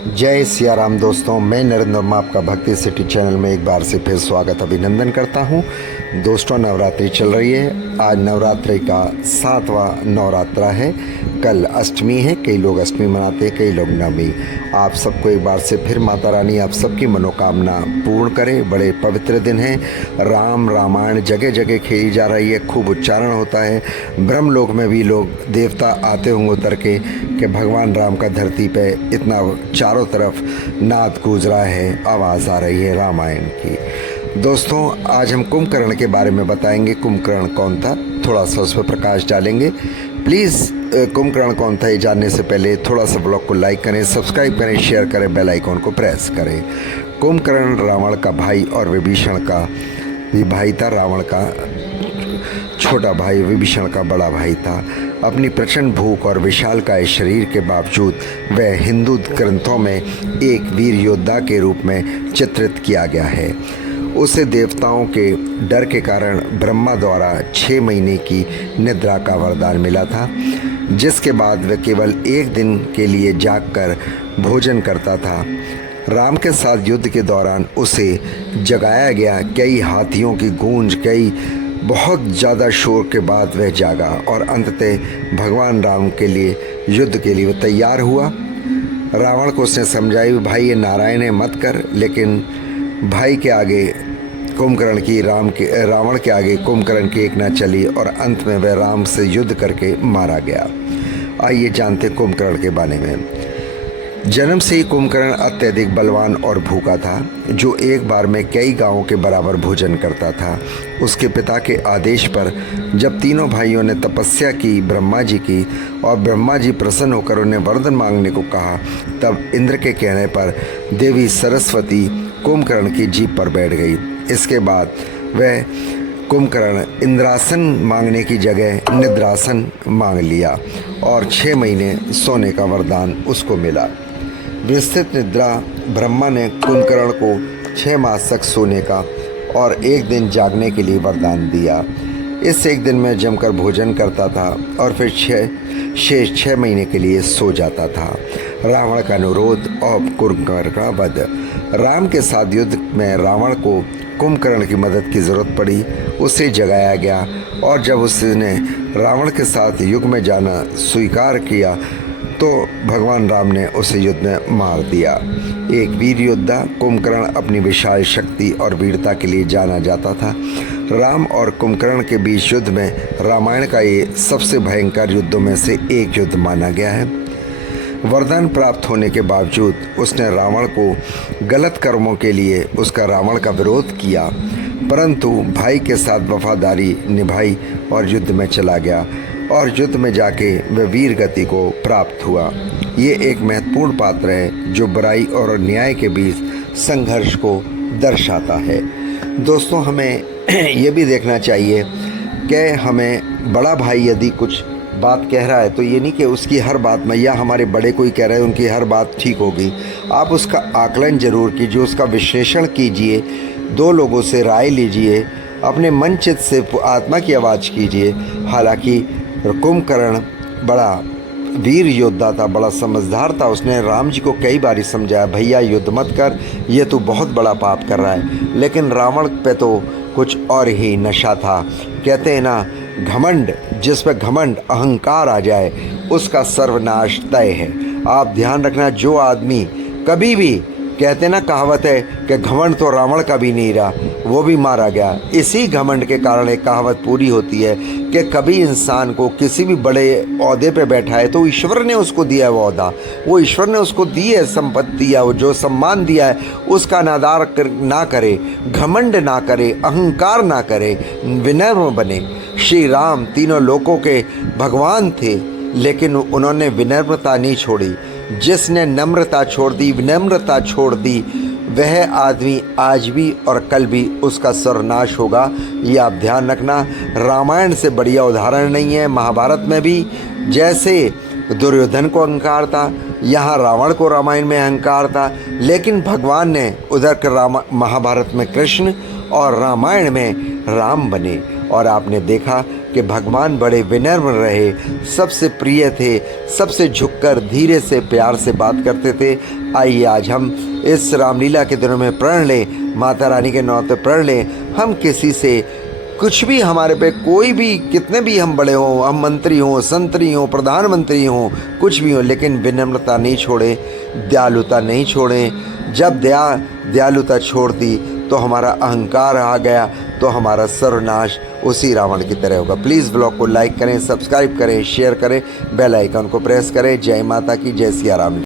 जय सिया राम दोस्तों, मैं नरेंद्र वर्मा आपका भक्ति सिटी चैनल में एक बार से फिर स्वागत अभिनंदन करता हूं। दोस्तों, नवरात्रि चल रही है। आज नवरात्रि का 7वां नवरात्रा है। कल अष्टमी है। कई लोग अष्टमी मनाते हैं, कई लोग नवमी। आप सबको एक बार से फिर माता रानी आप सबकी मनोकामना पूर्ण करे। बड़े पवित्र दिन हैं। राम रामायण जगह जगह खेली जा रही है, खूब उच्चारण होता है। ब्रह्मलोक में भी लोग देवता आते होंगे उतर के कि भगवान राम का धरती पे इतना चारों तरफ नाद गूंज रहा है, आवाज़ आ रही है रामायण की। दोस्तों, आज हम कुंभकर्ण के बारे में बताएंगे। कुंभकर्ण कौन था, थोड़ा सा उस पर प्रकाश डालेंगे। प्लीज़ कुंभकर्ण कौन था ये जानने से पहले थोड़ा सा ब्लॉग को लाइक करें, सब्सक्राइब करें, शेयर करें, बेल आइकॉन को प्रेस करें। कुंभकर्ण रावण का भाई और विभीषण का भी भाई था। रावण का छोटा भाई, विभीषण का बड़ा भाई था। अपनी प्रचंड भूख और विशालकाय शरीर के बावजूद वह हिंदू ग्रंथों में एक वीर योद्धा के रूप में चित्रित किया गया है। उसे देवताओं के डर के कारण ब्रह्मा द्वारा 6 महीने की निद्रा का वरदान मिला था, जिसके बाद वह केवल एक दिन के लिए जागकर भोजन करता था। राम के साथ युद्ध के दौरान उसे जगाया गया। कई हाथियों की गूंज, कई बहुत ज़्यादा शोर के बाद वह जागा और अंततः भगवान राम के लिए युद्ध के लिए वह तैयार हुआ। रावण को उसने समझाई, भाई ये नारायण है, मत कर। लेकिन भाई के आगे कुंभकर्ण की रावण के आगे कुंभकर्ण की एक न चली और अंत में वह राम से युद्ध करके मारा गया। आइए जानते कुंभकर्ण के बारे में। जन्म से ही कुंभकर्ण अत्यधिक बलवान और भूखा था, जो एक बार में कई गांवों के बराबर भोजन करता था। उसके पिता के आदेश पर जब तीनों भाइयों ने तपस्या की, ब्रह्मा जी की, और ब्रह्मा जी प्रसन्न होकर उन्हें वरदान मांगने को कहा, तब इंद्र के कहने पर देवी सरस्वती कुंभकर्ण की जीभ पर बैठ गई। इसके बाद वह कुंभकर्ण इंद्रासन मांगने की जगह निद्रासन मांग लिया और 6 महीने सोने का वरदान उसको मिला। विस्तृत निद्रा ब्रह्मा ने कुंभकर्ण को 6 मास तक सोने का और एक दिन जागने के लिए वरदान दिया। इस एक दिन में जमकर भोजन करता था और फिर शेष 6 महीने के लिए सो जाता था। रावण का अनुरोध और कुंभकर्ण का वध। राम के साथ युद्ध में रावण को कुंभकर्ण की मदद की ज़रूरत पड़ी। उसे जगाया गया और जब उसने रावण के साथ युद्ध में जाना स्वीकार किया तो भगवान राम ने उसे युद्ध में मार दिया। एक वीर योद्धा कुंभकर्ण अपनी विशाल शक्ति और वीरता के लिए जाना जाता था। राम और कुंभकर्ण के बीच युद्ध में रामायण का ये सबसे भयंकर युद्धों में से एक युद्ध माना गया है। वरदान प्राप्त होने के बावजूद उसने रावण को गलत कर्मों के लिए उसका रावण का विरोध किया, परंतु भाई के साथ वफादारी निभाई और युद्ध में चला गया और युद्ध में जाके वह वीर गति को प्राप्त हुआ। ये एक महत्वपूर्ण पात्र है जो बुराई और न्याय के बीच संघर्ष को दर्शाता है। दोस्तों, हमें ये भी देखना चाहिए कि हमें बड़ा भाई यदि कुछ बात कह रहा है तो ये नहीं कि उसकी हर बात में, या हमारे बड़े कोई कह रहे हैं उनकी हर बात ठीक होगी। आप उसका आकलन ज़रूर कीजिए, उसका विश्लेषण कीजिए, 2 लोगों से राय लीजिए, अपने मन चित्त से आत्मा की आवाज़ कीजिए। हालांकि कुंभकर्ण बड़ा वीर योद्धा था, बड़ा समझदार था। उसने राम जी को कई बार समझाया, भैया युद्ध मत कर, ये तो बहुत बड़ा पाप कर रहा है। लेकिन रावण पे तो कुछ और ही नशा था। कहते हैं ना, घमंड, जिस पे घमंड अहंकार आ जाए उसका सर्वनाश तय है। आप ध्यान रखना, जो आदमी कभी भी, कहते ना कहावत है कि घमंड तो रावण का भी नहीं रहा, वो भी मारा गया। इसी घमंड के कारण एक कहावत पूरी होती है कि कभी इंसान को किसी भी बड़े ओहदे पे बैठा है तो ईश्वर ने उसको दिया है वो ओहदा, वो ईश्वर ने उसको दी है संपत्ति दिया, वो जो सम्मान दिया है उसका नादार ना करे, घमंड ना करे, अहंकार ना करे, विनम्र बने। श्री राम तीनों लोकों के भगवान थे, लेकिन उन्होंने विनम्रता नहीं छोड़ी। जिसने नम्रता छोड़ दी, विनम्रता छोड़ दी, वह आदमी आज भी और कल भी उसका सर्वनाश होगा। ये आप ध्यान रखना। रामायण से बढ़िया उदाहरण नहीं है। महाभारत में भी जैसे दुर्योधन को अहंकार था, यहाँ रावण को रामायण में अहंकार था, लेकिन भगवान ने उधर महाभारत में कृष्ण और रामायण में राम बने। और आपने देखा कि भगवान बड़े विनम्र रहे, सबसे प्रिय थे, सबसे झुककर धीरे से प्यार से बात करते थे। आइए आज हम इस रामलीला के दिनों में प्रण लें, माता रानी के नौते प्रण लें। हम किसी से कुछ भी, हमारे पे कोई भी, कितने भी हम बड़े हों, हम मंत्री हों, संतरी हों, प्रधानमंत्री हों, कुछ भी हों, लेकिन विनम्रता नहीं छोड़ें, दयालुता नहीं छोड़ें। जब दयालुता छोड़ दी तो हमारा अहंकार आ गया तो हमारा सर्वनाश उसी रावण की तरह होगा। प्लीज़ ब्लॉग को लाइक करें, सब्सक्राइब करें, शेयर करें, बेल आइकन को प्रेस करें। जय माता की, जय सिया राम।